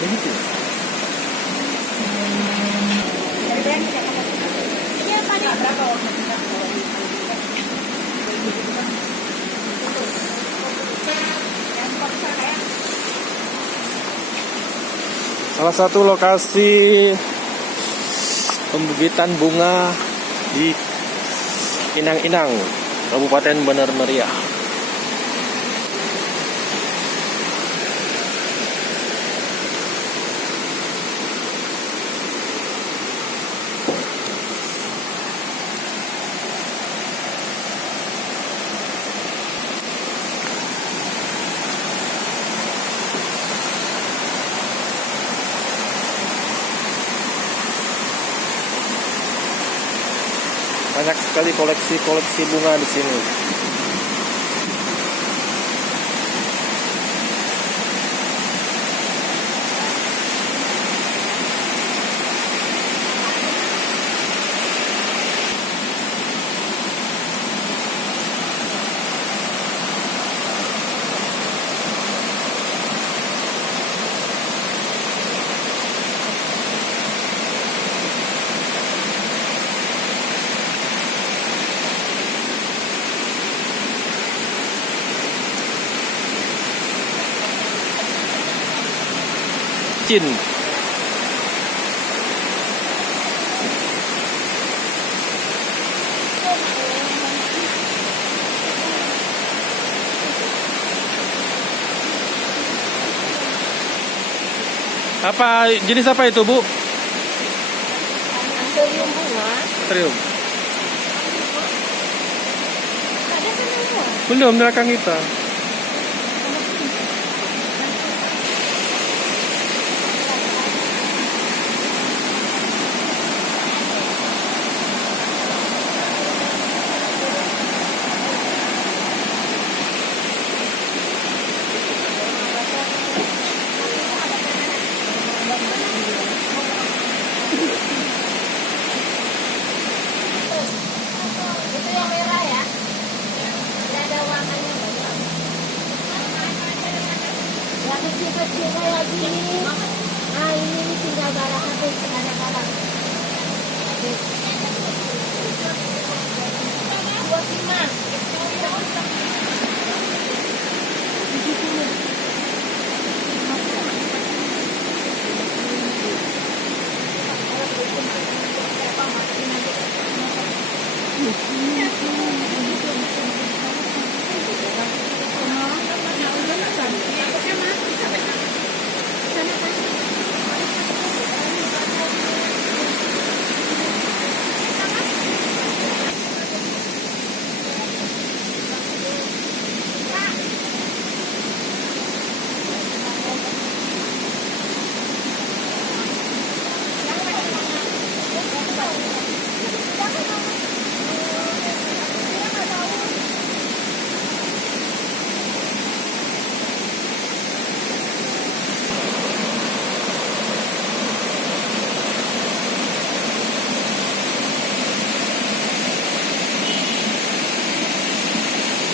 Begitu. Salah satu lokasi pembibitan bunga di Inang-Inang, Kabupaten Bener Meriah. Banyak sekali koleksi bunga di sini. Jin. Apa jenis apa itu, Bu? Anthurium bunga. Anthurium. Ada kan semua? Belum di belakang kita. Itu yang merah ya? Tidak ada warnanya banyak. Yang kecil-kecil kayak gini. Nah ini tinggal barang satu, ada barang. 25.